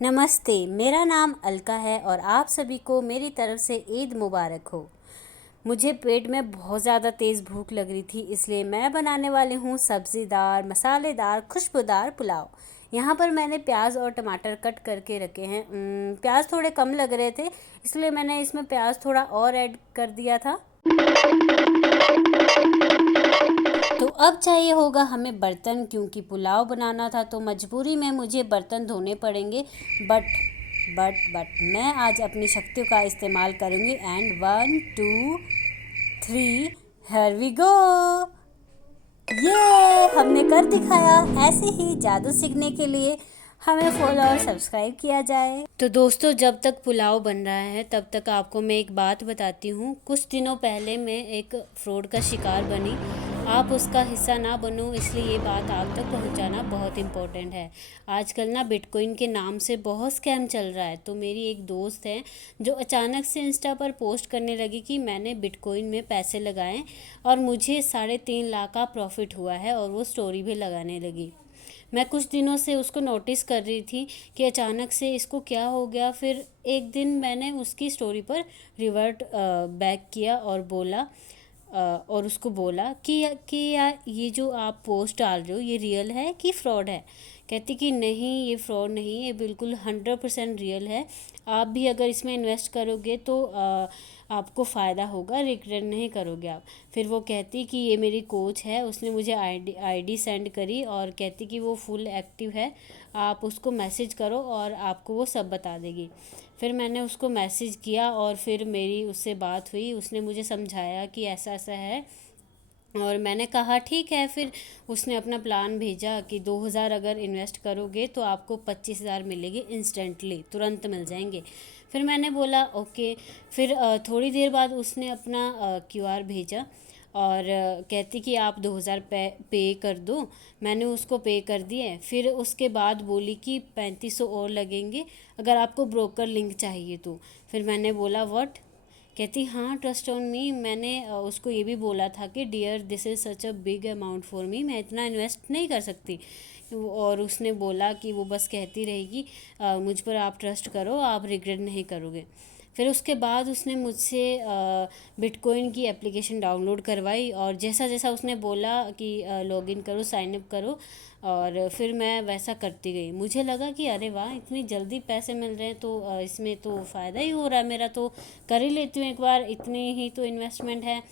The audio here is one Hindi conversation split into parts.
नमस्ते, मेरा नाम अलका है और आप सभी को मेरी तरफ से ईद मुबारक हो। मुझे पेट में बहुत ज़्यादा तेज़ भूख लग रही थी, इसलिए मैं बनाने वाली हूँ सब्ज़ीदार, मसालेदार, खुशबूदार पुलाव। यहाँ पर मैंने प्याज और टमाटर कट करके रखे हैं। प्याज थोड़े कम लग रहे थे, इसलिए मैंने इसमें प्याज थोड़ा और ऐड कर दिया था। तो अब चाहिए होगा हमें बर्तन, क्योंकि पुलाव बनाना था तो मजबूरी में मुझे बर्तन धोने पड़ेंगे। बट मैं आज अपनी शक्तियों का इस्तेमाल करूँगी। And 1 2 3 here we go. ये हमने कर दिखाया। ऐसे ही जादू सीखने के लिए हमें फॉलो और सब्सक्राइब किया जाए। तो दोस्तों, जब तक पुलाव बन रहा है तब तक आपको मैं एक बात बताती हूँ। कुछ दिनों पहले मैं एक फ्रॉड का शिकार बनी। आप उसका हिस्सा ना बनो, इसलिए ये बात आप तक पहुँचाना बहुत इम्पोर्टेंट है। आजकल ना बिटकॉइन के नाम से बहुत स्कैम चल रहा है। तो मेरी एक दोस्त है जो अचानक से इंस्टा पर पोस्ट करने लगी कि मैंने बिटकॉइन में पैसे लगाए और मुझे 3.5 लाख का प्रॉफिट हुआ है, और वो स्टोरी भी लगाने लगी। मैं कुछ दिनों से उसको नोटिस कर रही थी कि अचानक से इसको क्या हो गया। फिर एक दिन मैंने उसकी स्टोरी पर रिवर्ट बैक किया और बोला और उसको बोला कि यार, ये जो आप पोस्ट डाल रहे हो ये रियल है कि फ्रॉड है। कहती कि नहीं, ये फ्रॉड नहीं, ये बिल्कुल 100% रियल है। आप भी अगर इसमें इन्वेस्ट करोगे तो आपको फ़ायदा होगा, रिग्रेट नहीं करोगे आप। फिर वो कहती कि ये मेरी कोच है, उसने मुझे आईडी सेंड करी और कहती कि वो फुल एक्टिव है, आप उसको मैसेज करो और आपको वो सब बता देगी। फिर मैंने उसको मैसेज किया और फिर मेरी उससे बात हुई। उसने मुझे समझाया कि ऐसा ऐसा है और मैंने कहा ठीक है। फिर उसने अपना प्लान भेजा कि 2,000 अगर इन्वेस्ट करोगे तो आपको 25,000 मिलेंगे, इंस्टेंटली, तुरंत मिल जाएंगे। फिर मैंने बोला ओके। फिर थोड़ी देर बाद उसने अपना क्यूआर भेजा और कहती कि आप 2,000 पे कर दो। मैंने उसको पे कर दिए। फिर उसके बाद बोली कि 3,500 और लगेंगे अगर आपको ब्रोकर लिंक चाहिए तो। फिर मैंने बोला व्हाट। कहती हाँ, ट्रस्ट ऑन मी। मैंने उसको ये भी बोला था कि dear, this is such a big amount for me, मैं इतना इन्वेस्ट नहीं कर सकती। और उसने बोला कि वो बस कहती रहेगी, मुझ पर आप ट्रस्ट करो, आप रिग्रेट नहीं करोगे। फिर उसके बाद उसने मुझसे बिटकॉइन की एप्लीकेशन डाउनलोड करवाई और जैसा जैसा उसने बोला कि लॉगिन करो, साइन अप करो, और फिर मैं वैसा करती गई। मुझे लगा कि अरे वाह, इतनी जल्दी पैसे मिल रहे हैं तो इसमें तो फ़ायदा ही हो रहा है मेरा, तो कर ही लेती हूँ एक बार, इतनी ही तो इन्वेस्टमेंट है।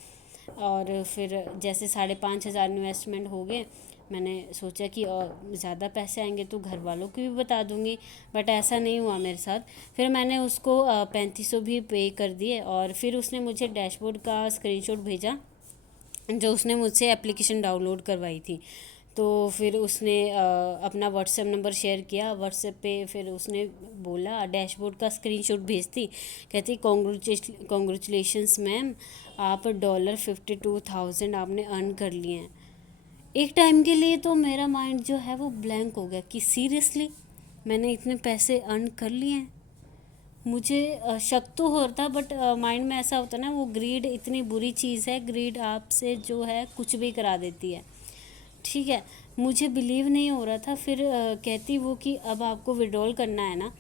और फिर जैसे 5,500 इन्वेस्टमेंट हो गए, मैंने सोचा कि और ज़्यादा पैसे आएंगे तो घर वालों को भी बता दूंगी, बट ऐसा नहीं हुआ मेरे साथ। फिर मैंने उसको 3,500 भी पे कर दिए और फिर उसने मुझे डैशबोर्ड का स्क्रीनशॉट भेजा जो उसने मुझसे एप्लीकेशन डाउनलोड करवाई थी। तो फिर उसने अपना व्हाट्सएप नंबर शेयर किया व्हाट्सएप पे। फिर उसने बोला, डैशबोर्ड का स्क्रीनशॉट भेजती, कहती कॉन्ग्रेचुलेशंस मैम, आप $52,000 आपने अर्न कर लिए हैं। एक टाइम के लिए तो मेरा माइंड जो है वो ब्लैंक हो गया कि सीरियसली मैंने इतने पैसे अर्न कर लिए हैं। मुझे शक तो होता, बट माइंड में ऐसा होता ना, वो ग्रीड इतनी बुरी चीज़ है। ग्रीड आपसे जो है कुछ भी करा देती है। ठीक है, मुझे बिलीव नहीं हो रहा था। फिर कहती वो कि अब आपको विड्रॉल करना है ना।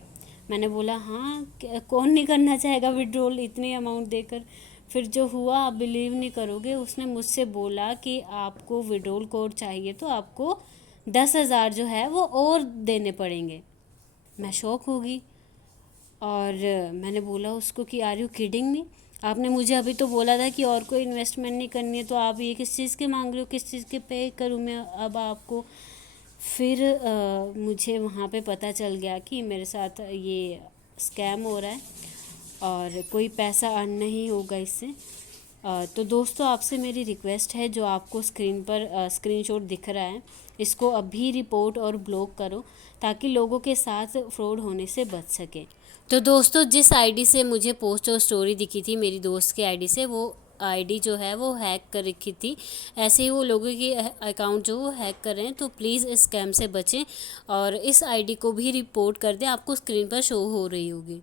मैंने बोला हाँ, कौन नहीं करना चाहेगा विड्रॉल इतनी अमाउंट देकर। फिर जो हुआ आप बिलीव नहीं करोगे, उसने मुझसे बोला कि आपको विड्रॉल कोड चाहिए तो आपको 10,000 जो है वो और देने पड़ेंगे। मैं शॉक हो गई और मैंने बोला उसको कि आर यू किडिंग मी, आपने मुझे अभी तो बोला था कि और कोई इन्वेस्टमेंट नहीं करनी है, तो आप ये किस चीज़ के मांग रहे हो, किस चीज़ के पे करूँ मैं अब आपको। फिर मुझे वहाँ पे पता चल गया कि मेरे साथ ये स्कैम हो रहा है और कोई पैसा अर्न नहीं होगा इससे। तो दोस्तों, आपसे मेरी रिक्वेस्ट है, जो आपको स्क्रीन पर स्क्रीनशॉट दिख रहा है, इसको अभी रिपोर्ट और ब्लॉक करो ताकि लोगों के साथ फ्रॉड होने से बच सके। तो दोस्तों, जिस आईडी से मुझे पोस्ट और स्टोरी दिखी थी मेरी दोस्त के आईडी से, वो आईडी जो है वो हैक कर रखी थी। ऐसे ही वो लोगों की अकाउंट जो वो हैक कर रहे हैं, तो प्लीज़ इस स्कैम से बचें और इस आईडी को भी रिपोर्ट कर दें। आपको स्क्रीन पर शो हो रही होगी।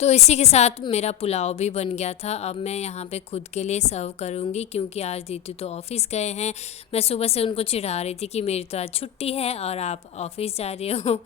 तो इसी के साथ मेरा पुलाव भी बन गया था। अब मैं यहाँ पे खुद के लिए सर्व करूँगी, क्योंकि आज दीदी तो ऑफ़िस गए हैं। मैं सुबह से उनको चिढ़ा रही थी कि मेरी तो आज छुट्टी है और आप ऑफ़िस जा रहे हो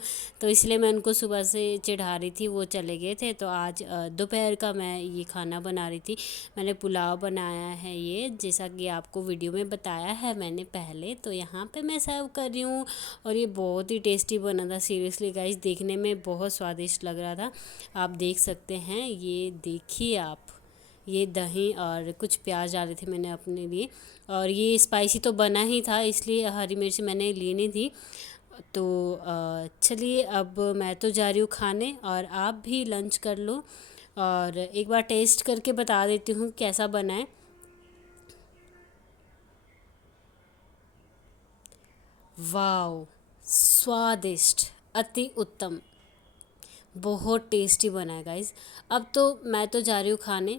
तो इसलिए मैं उनको सुबह से चिढ़ा रही थी, वो चले गए थे। तो आज दोपहर का मैं ये खाना बना रही थी। मैंने पुलाव बनाया है, ये जैसा कि आपको वीडियो में बताया है मैंने पहले। तो यहाँ पे मैं सर्व कर रही हूँ और ये बहुत ही टेस्टी बना था। सीरियसली गाइस, देखने में बहुत स्वादिष्ट लग रहा था। आप देख सकते हैं, ये देखिए आप, ये दही और कुछ प्याज डाले थे मैंने अपने लिए। और ये स्पाइसी तो बना ही था, इसलिए हरी मिर्च मैंने ली नहीं थी। तो चलिए, अब मैं तो जा रही हूँ खाने और आप भी लंच कर लो। और एक बार टेस्ट करके बता देती हूँ कैसा बना है। वाओ, स्वादिष्ट, अति उत्तम, बहुत टेस्टी बना है गाइस। अब तो मैं तो जा रही हूँ खाने,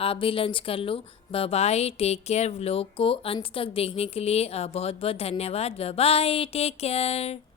आप भी लंच कर लो। Bye bye, take care. Vlog को अंत तक देखने के लिए बहुत बहुत धन्यवाद। Bye bye, take care.